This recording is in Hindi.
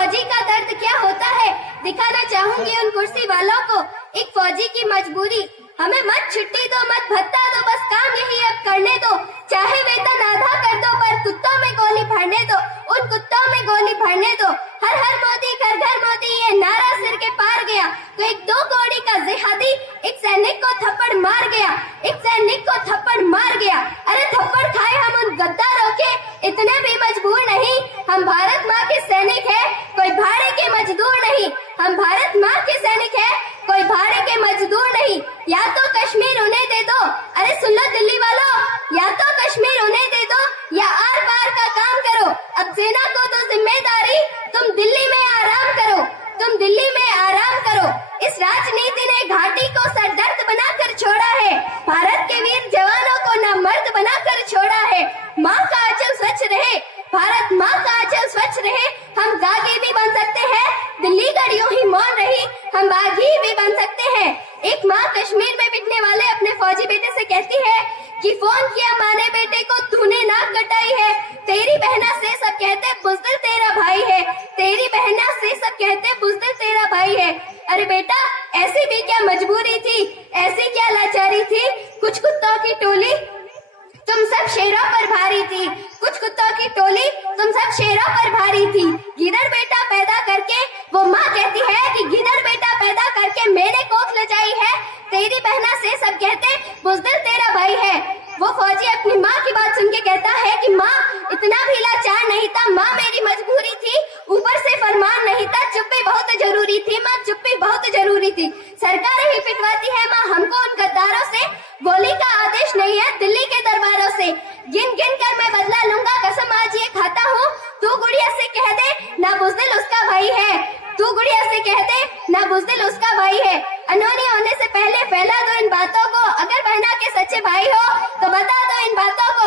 फौजी का दर्द क्या होता है दिखाना चाहूंगी उन कुर्सी वालों को। एक फौजी की मजबूरी, हमें मत छुट्टी दो मत भत्ता दो, बस काम यही अब करने दो। चाहे वेतन आधा कर दो पर कुत्तों में गोली भरने दो, उन कुत्तों में गोली भरने दो। हर हर मोदी घर घर मोदी ये नारा सिर के पार गया। तो एक दो कौड़ी का जिहादी एक सैनिक को थप्पड़ मार गया, एक सैनिक को थप्पड़ मार गया। अरे थप्पड़ खाए हम उन गद्दारों के, इतने भी मजबूर नहीं। हम भारत माँ के सैनिक है, कोई भाड़े के मजदूर नहीं। हम भारत माँ के सैनिक है, कोई भाड़े के मजदूर नहीं। या तो कश्मीर उन्हें दे दो, अरे सुन लो दिल्ली वालों, या तो कश्मीर उन्हें दे दो या आर पार का काम करो। अब सेना को तो जिम्मेदारी, तुम दिल्ली में आराम करो, तुम दिल्ली में आराम करो। इस राजनीति ने घाटी को सरदर्द बनाकर छोड़ा है, भारत के वीर जवानों को न मर्द बनाकर छोड़ा है। माँ का आंचल स्वच्छ रहे, भारत माँ का आंचल स्वच्छ रहे। हम गागी भी बन सकते हैं, दिल्ली गड़ियों ही मौन रही, हम बागी भी बन सकते हैं। एक माँ कश्मीर में बिकने वाले अपने फौजी बेटे से कहती है कि फोन किया माँ ने बेटे को, तूने नाक कटाई है। तेरी बहना से सब कहते बुज़दिल तेरा भाई है, तेरी बहना से सब कहते बुज़दिल तेरा भाई है। अरे बेटा ऐसी भी क्या मजबूरी थी, ऐसी क्या लाचारी थी। कुछ कुत्तों की टोली तुम सब शेरों पर भारी थी, कुछ कुत्तों की टोली तुम सब शेरों पर भारी थी। गिदड़ बेटा पैदा करके वो माँ कहती है कि गिदड़ बेटा पैदा करके मेरे कोख लजाई है। तेरी बहना से सब कहते बुज़दिल तेरा भाई है। वो फौजी अपनी माँ की बात सुन के कहता है कि माँ इतना भी लाचार नहीं था, माँ मेरी मजबूरी थी, ऊपर से फरमान नहीं था, चुप्पी बहुत जरूरी थी माँ, चुप्पी बहुत जरूरी थी। सरकार ही पिटवाती है माँ हमको उन गद्दारों से, गोली का आदेश नहीं है दिल्ली के दरबारों से। गिन गिन कर मैं बदला लूंगा कसम आज ये खाता हूँ। तू गुड़िया से कह दे ना बुज़दिल उसका भाई है, तू गुड़िया से कह दे ना बुज़दिल उसका भाई है। अनहोनी होने से पहले फैला दो इन बातों को, अगर बहना के सच्चे भाई हो तो बता दो इन बातों को।